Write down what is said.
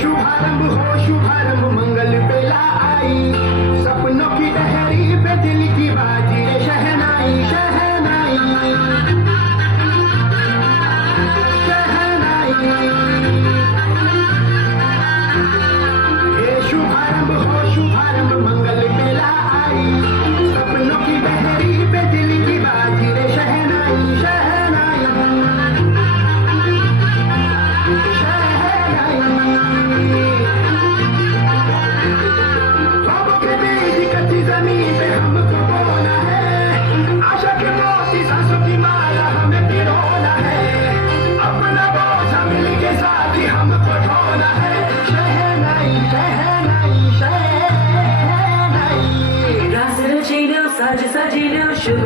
शुभारंभ हो शुभारंभ मंगल बेला आई, सपनों की टहरी पे दिल की बाजी रे शहनाई शहनाई शहनाई। ये शुभारंभ हो शुभारंभ मंगल बेला आई, सपनों की टहरी पे दिल की बाजी रे शहनाई शहनाई शहनाई। ख्वाबों के बीज कच्ची जमीन पे हमको बोना है, आशा के मोती सांसों की माला हमें पिरोना है, अपना बोझ मिल के साथ ही हमको ढोना है। शहनाई शहनाई शहनाई। रास रचिलो साज सजिलो शुभ